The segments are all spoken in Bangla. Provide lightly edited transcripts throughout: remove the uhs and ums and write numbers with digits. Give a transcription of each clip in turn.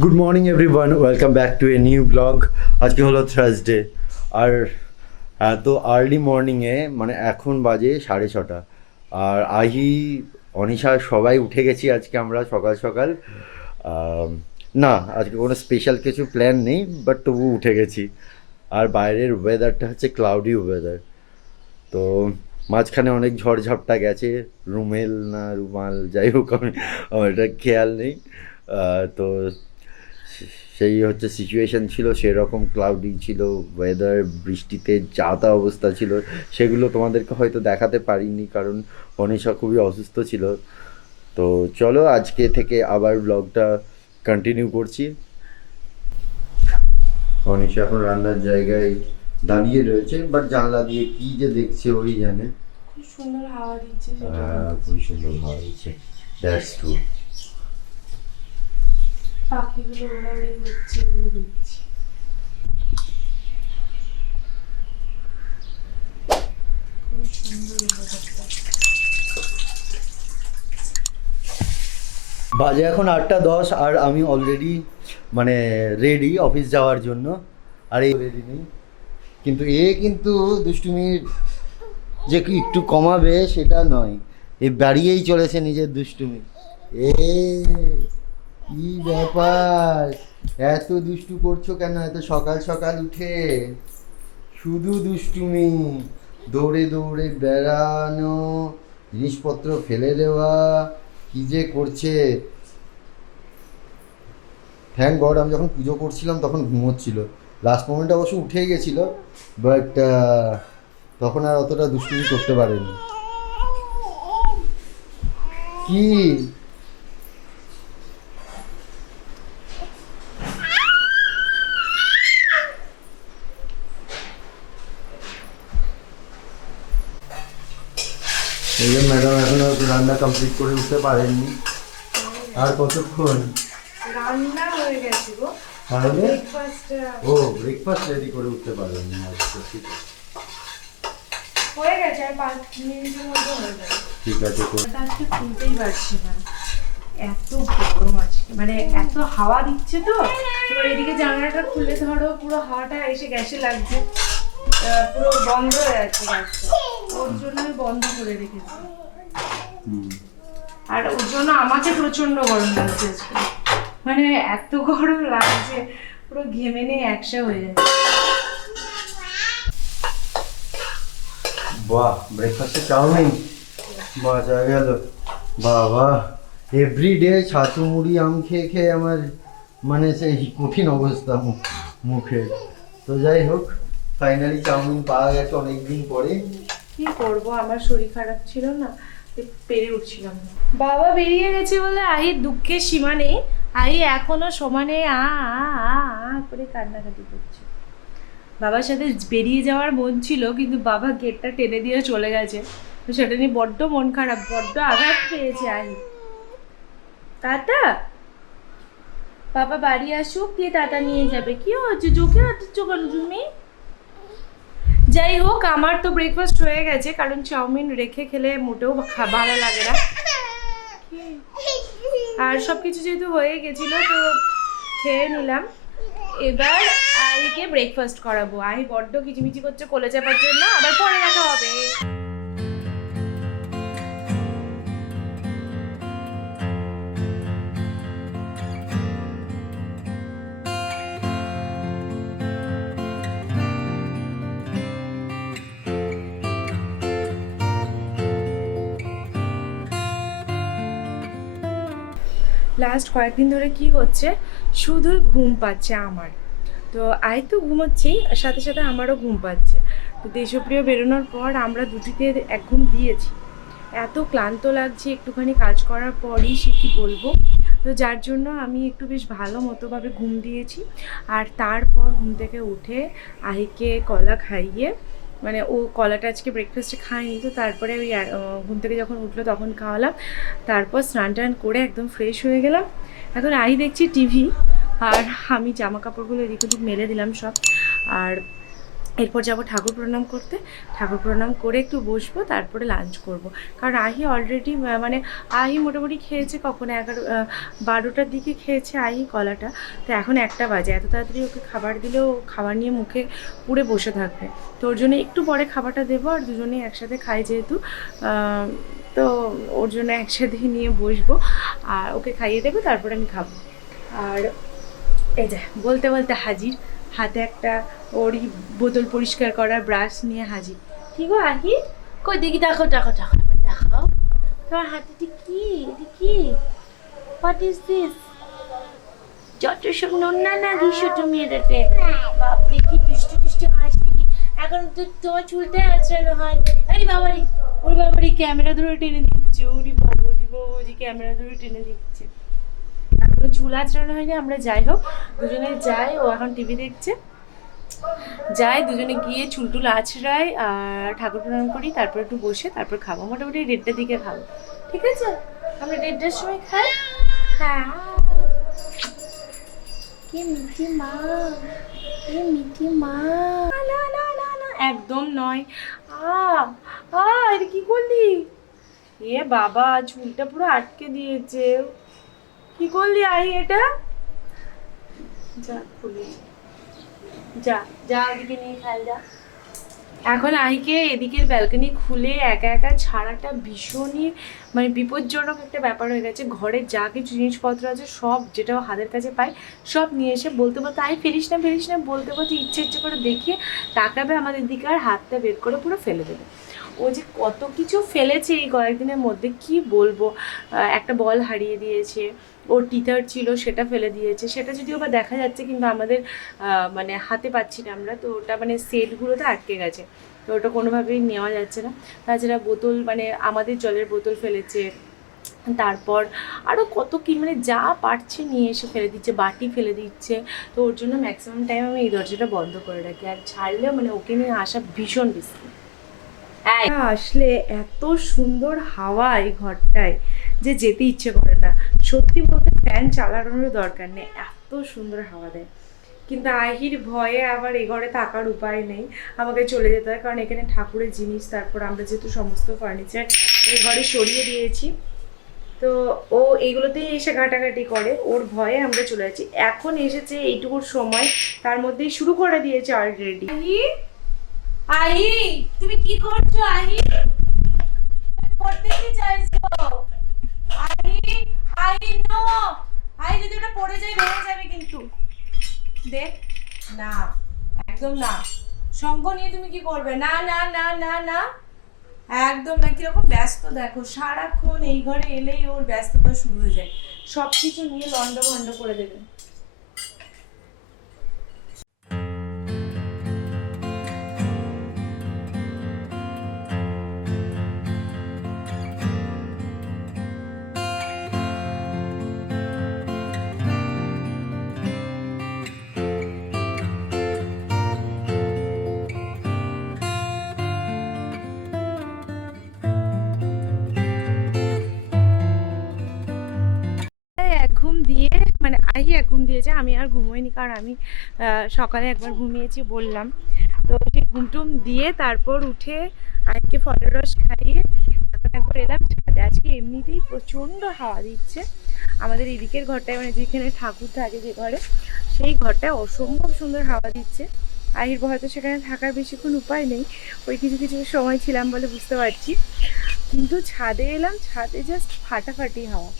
Good morning everyone, welcome back to a new blog. আজকে হলো থার্সডে। আর এত আর্লি মর্নিংয়ে মানে এখন বাজে 6:30, আর আহি, অনিশা সবাই উঠে গেছি আজকে আমরা সকাল সকাল। আম, না, আজকে কোনো স্পেশাল কিছু প্ল্যান নেই, বাট তবু উঠে গেছি। আর বাইরের ওয়েদারটা হচ্ছে ক্লাউডি ওয়েদার। তো মাঝখানে অনেক ঝড়ঝাপটা গেছে, রুমেল না রুমাল যাই হোক, আমার এটা খেয়াল নেই। তো সেই হচ্ছে সিচুয়েশন ছিল, সেরকম ক্লাউডি ছিল ওয়েদার, বৃষ্টিতে যা তা অবস্থা ছিল। সেগুলো তোমাদেরকে হয়তো দেখাতে পারিনি কারণ অনিশা খুবই অসুস্থ ছিল। তো চলো আজকে থেকে আবার ব্লগটা কন্টিনিউ করছি। অনিশা এখন রান্নার জায়গায় দাঁড়িয়ে রয়েছে, বাট জানলা দিয়ে কি যে দেখছে ওই জানে। খুব সুন্দর হাওয়া দিচ্ছে সেটা খুব সুন্দর ভালো হয়েছে, দ্যাটস ট্রু। পাখিগুলো ওড়াউড়ি হচ্ছে এগুলো দেখছি। খুব সুন্দর ব্যাপারটা। বাজে এখন 8:10, আর আমি অলরেডি মানে রেডি অফিস যাওয়ার জন্য। আর এই রেডি নেই, কিন্তু কিন্তু দুষ্টুমির যে কি একটু কমাবে সেটা নয়, এ বাড়িয়েই চলেছে নিজের দুষ্টুমি। এ কি ব্যাপার, এত দুষ্টু করছো কেন এত সকাল সকাল উঠে? শুধু দুষ্টুমি, দৌড়ে দৌড়ে বেড়ানো, জিনিসপত্র ফেলে দেওয়া, কি যে করছে। থ্যাংক গড আমি যখন পুজো করছিলাম তখন ঘুমোচ্ছিল। লাস্ট মোমেন্টে অবশ্য উঠেই গেছিল, বাট তখন আর অতটা দুষ্টুমি করতে পারেনি। কি এই যে ম্যাডাম এখনো রান্না কমপ্লিট করে উঠতে পারেননি। আর কতক্ষণ? রান্না হয়ে গেছে গো, তাহলে ব্রেকফাস্ট ও ব্রেকফাস্ট রেডি করে উঠতে পারেননি। আচ্ছা ঠিক আছে, হয়ে গেছে, আর 5 মিনিটের মধ্যে হয়ে যাবে। ঠিক আছে। তো আজকে খুলতেই পারছি না, এত গরম আজকে, মানে এত হাওয়া দিচ্ছে তো। এবার এদিকে জানালাটা খুলে ধরো পুরো হাওয়াটা এসে গ্যাসে লাগছে, পুরো বন্ধ হয়ে যাচ্ছে গ্যাসটা। ওর জন্য আমি বন্ধ করে রেখেছি। আর ওর জন্য আমাকে প্রচন্ড গরম লাগছে আজকে, মানে এত গরম লাগছে পুরো ঘেমে নিয়ে একসা হয়ে যাচ্ছে। বাহ, ব্রেকফাস্টে চাউমিন, মজা গেল। বাবা, এভরিডে ছাতু মুড়ি আম খেয়ে খেয়ে আমার মানে সেই কঠিন অবস্থা মুখে। তো যাই হোক, ফাইনালি চাউমিন পাওয়া গেছে অনেকদিন পরে। কি করব, আমার শরীর খারাপ ছিল না, পেরে উঠছিলাম না। বাবা বেরিয়ে গেছে বলে আহির দুঃখের সীমা নেই। আহি এখনো সমানে আ আ আ আ করে কান্নাকাটি করছে। বাবার সাথে বেরিয়ে যাওয়ার মন ছিল, কিন্তু বাবা গেটটা টেনে দিয়ে চলে গেছে। তো সেটা নিয়ে বড্ড মন খারাপ, বড্ড আঘাত পেয়েছে আহি। টাটা, বাবা বাড়ি আসুক দিয়ে টাটা নিয়ে যাবে। কি হচ্ছে, চোখে হাঁটছ কেন তুমি? যাই হোক, আমার তো ব্রেকফাস্ট হয়ে গেছে, কারণ চাউমিন রেখে খেলে মোটেও ভালো লাগে না। আর সব কিছু যেহেতু হয়ে গেছিলো তো খেয়ে নিলাম। এবার আইকে ব্রেকফাস্ট করাবো। আই বড্ড কিচিমিচি করছে কোলে চাপার জন্য, আবার পরে দেখা হবে। লাস্ট কয়েকদিন ধরে কি হচ্ছে, শুধুই ঘুম পাচ্ছে আমার। তো আই তো ঘুমোচ্ছেই, সাথে সাথে আমারও ঘুম পাচ্ছে। তো দেশপ্রিয় বেরোনোর পর আমরা দুটিতে এক ঘুম দিয়েছি। এত ক্লান্ত লাগছে একটুখানি কাজ করার পরই, সে কি বলবো। তো যার জন্য আমি একটু বেশ ভালো মতোভাবে ঘুম দিয়েছি। আর তারপর ঘুম থেকে উঠে আহিকে কলা খাইয়ে, মানে ও কলাটা আজকে ব্রেকফাস্টে খায়নি, তো তারপরে ওই ঘুম থেকে যখন উঠলো তখন খাওয়ালাম। তারপর স্নান টান করে একদম ফ্রেশ হয়ে গেলাম। এখন আহি দেখছি টিভি, আর আমি জামা কাপড়গুলো এদিক ওদিক মেলে দিলাম সব। আর এরপর যাব ঠাকুর প্রণাম করতে, ঠাকুর প্রণাম করে একটু বসবো, তারপরে লাঞ্চ করব। কারণ আহি অলরেডি মানে আহি মোটামুটি খেয়েছে কখন 11-12টার দিকে খেয়েছে আহি কলাটা। তো এখন 1টা বাজে, এত তাড়াতাড়ি ওকে খাবার দিলেও খাবার নিয়ে মুখে পুড়ে বসে থাকবে। তো ওর জন্য একটু পরে খাবারটা দেবো, আর দুজনেই একসাথে খাই যেহেতু, তো ওর জন্য একসাথে নিয়ে বসবো আর ওকে খাইয়ে দেবো, তারপরে আমি খাবো। আর এই যে বলতে বলতে হাজির, হাতে একটা ওরই বোতল পরিষ্কার করার ব্রাশ নিয়ে হাজির। কি গো আহি, কই দেখি, দেখো দেখো দেখো এবার দেখাও তোমার হাতে কি, এটা কি, হোয়াট ইজ দিস? যত সব নোনা না ঘিসো তুমি এটাতে, বাপরে কি দুষ্টু দুষ্টু হাসি। এখন তো তোমার চুলটাই আঁচড়ানো হয়। এই বাবারি, ওর বাবারি ক্যামেরা ধরে টেনে দিচ্ছে, ওরি বাবারি ক্যামেরা ধরে টেনে দিচ্ছে। এখনো চুল আঁচড়ানো হয়নি। আমরা যাই হোক দুজনে যাই, ও এখন টিভি দেখছে, যাই দুজনে গিয়ে চুল টুল আঁচড়াই আর ঠাকুর প্রণাম করি, তারপর একটু বসে তারপর খাবো। মোটামুটি 1:30টার দিকে খাবো, ঠিক আছে? আমরা 1:30টার সময় খাই। হ্যাঁ, কি মিঠি মা, কি মিঠি মা। না না না না, একদম নয়। আ আ এটা কি করলি? এ বাবা, চুলটা পুরো আটকে দিয়েছে। কি করলি আই এটা? যা খুলি, যা যা ওদিকে নিয়ে খেল যা। এখন আহিকে এদিকের ব্যালকনি খুলে একা একা ছাড়াটা ভীষণই মানে বিপজ্জনক একটা ব্যাপার হয়ে গেছে। ঘরে যা কিছু জিনিসপত্র আছে সব, যেটা হাতের কাছে পায় সব নিয়ে এসে বলতে বলতে আই ফেরিস না বলতে বলতে ইচ্ছে করে দেখিয়ে তাকাবে আমাদের দিকে আর হাতটা বের করে পুরো ফেলে দেবে। ও যে কত কিছু ফেলেছে এই কয়েকদিনের মধ্যে কি বলবো। একটা বল হারিয়ে দিয়েছে, ওর টিথার ছিল সেটা ফেলে দিয়েছে, সেটা যদিও বা দেখা যাচ্ছে কিন্তু আমাদের মানে হাতে পাচ্ছি না আমরা, তো ওটা মানে সেটগুলোতে আটকে গেছে, তো ওটা কোনোভাবেই নেওয়া যাচ্ছে না। তাছাড়া বোতল মানে আমাদের জলের বোতল ফেলেছে, তারপর আরও কত কি মানে যা পারছে নিয়ে এসে ফেলে দিচ্ছে, বাটি ফেলে দিচ্ছে। তো ওর জন্য ম্যাক্সিমাম টাইম আমি এই দরজাটা বন্ধ করে রাখি, আর ছাড়লেও মানে ওকে নিয়ে আসা ভীষণ রিস্কি। আসলে এত সুন্দর হাওয়া এই ঘরটায় যে যেতে ইচ্ছে করে না। সত্যি বলতে ফ্যান চালানোরও দরকার নেই, এত সুন্দর হাওয়া দেয়। কিন্তু আহির ভয়ে আবার এই ঘরে থাকার উপায় নেই, আমাকে চলে যেতে হয়, কারণ এখানে ঠাকুরের জিনিস, তারপর আমরা যেহেতু সমস্ত ফার্নিচার এই ঘরে সরিয়ে দিয়েছি, তো ও এইগুলোতেই এসে ঘাটাঘাটি করে, ওর ভয়ে আমরা চলে যাচ্ছি। এখন এসেছে এইটুকুর সময়, তার মধ্যেই শুরু করে দিয়েছে অলরেডি। আহি, তুমি কি করছো আহি? পড়তে কি চাইছো? আহি, আহি নো, আহি যদি ওটা পড়ে যায় ভেঙে যাবে কিন্তু। দেখ না, একদম না। সঙ্গ নিয়ে তুমি কি করবে? না না না না না, একদম না। কিরকম ব্যস্ত দেখো, সারাক্ষণ এই ঘরে এলেই ওর ব্যস্ততা শুরু হয়ে যায়, সব কিছু নিয়ে লন্ডভন্ড করে দেবে। এক ঘুম দিয়ে মানে আহি এক ঘুম দিয়েছে, আমি আর ঘুমোইনি, কারণ আমি সকালে একবার ঘুমিয়েছি বললাম। তো সেই ঘুমটুম দিয়ে তারপর উঠে আজকে ফলের রস খাইয়ে এখন একবার এলাম ছাদে। আজকে এমনিতেই প্রচণ্ড হাওয়া দিচ্ছে আমাদের এদিকের ঘরটায়, মানে যেখানে ঠাকুর থাকে যে ঘরে, সেই ঘরটায় অসম্ভব সুন্দর হাওয়া দিচ্ছে। আহির হয়তো সেখানে থাকার বেশিক্ষণ উপায় নেই, ওই কিছু কিছু সময় ছিলাম বলে বুঝতে পারছি। কিন্তু ছাদে এলাম, ছাদে জাস্ট ফাটাফাটি হাওয়া,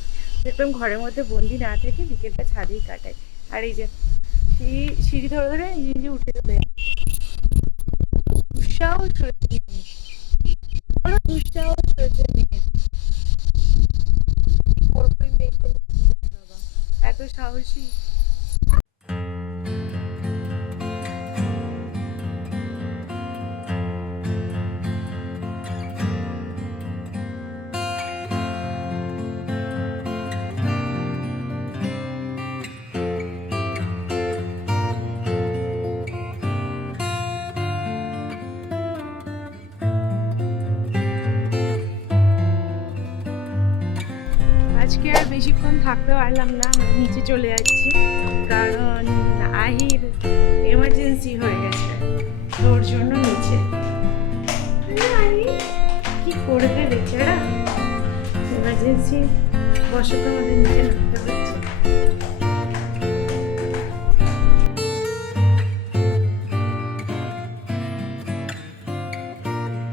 একদম ঘরের মধ্যে বন্দি না থেকে বিকেলটা ছাদেই কাটাই। আর এই যে সিঁড়ি ধরে ধরে নিজে নিজে উঠে চলে যায়। দুঃসাহস হয়েছে মেয়ের, বড় দুঃসাহস হয়েছে মেয়ের। করবোই মেয়েকে বাবা, এত সাহসী। আজকে আর বেশিক্ষণ থাকতে পারলাম না, আমরা নিচে চলে যাচ্ছি, কারণ আহির এমার্জেন্সি হয়ে গেছে। তোর জন্য নিচে কি করবে বেচারা, এমার্জেন্সি বসত আমাদের নিচে রাখতে হবে।